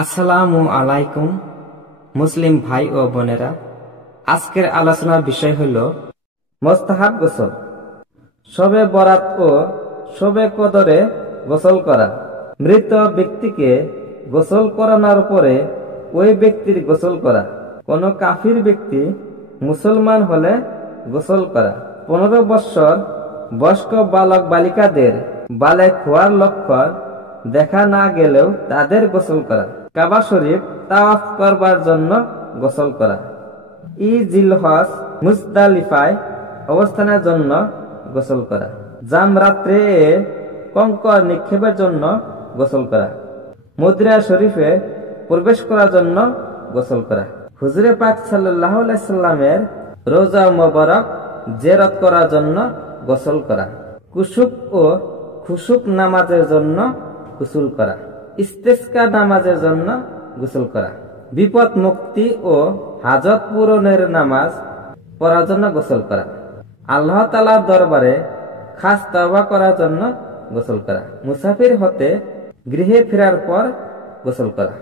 আসসালামু আলাইকুম মুসলিম ভাই ও বোনেরা, আজকের আলোচনার বিষয় হল মোস্তাহাব গোসল। শবে বরাত ও শবে কদরে গোসল করা। মৃত ব্যক্তিকে গোসল করানোর পরে ওই ব্যক্তির গোসল করা। কোন কাফির ব্যক্তি মুসলমান হলে গোসল করা। 15 বৎসর বয়স্ক বালক বালিকাদের বালেগ হওয়ার লক্ষণ দেখা না গেলেও তাদের গোসল করা। কাবা শরীফ তাওয়াফ করবার জন্য গোসল করা। জিলহজ মুজদালিফায় অবস্থানের জন্য গোসল করা। জামরাত্রে কঙ্কর নিক্ষেপের জন্য গোসল করা। মুদ্রা শরীফে প্রবেশ করার জন্য গোসল করা। হুজুরে পাক সাল্লাল্লাহু আলাইহি সাল্লামের রোজা মোবারক জিয়ারত করার জন্য গোসল করা। কুসুফ ও খুসুফ নামাজের জন্য গোসল করা। ইস্তেসকা নামাজের জন্য গোসল করা। বিপদ মুক্তি ও হাজত পূরণের নামাজ পড়ার জন্য গোসল করা। আল্লাহ তাআলার দরবারে খাস তওবা করার জন্য গোসল করা। মুসাফির হতে গৃহে ফেরার পর গোসল করা।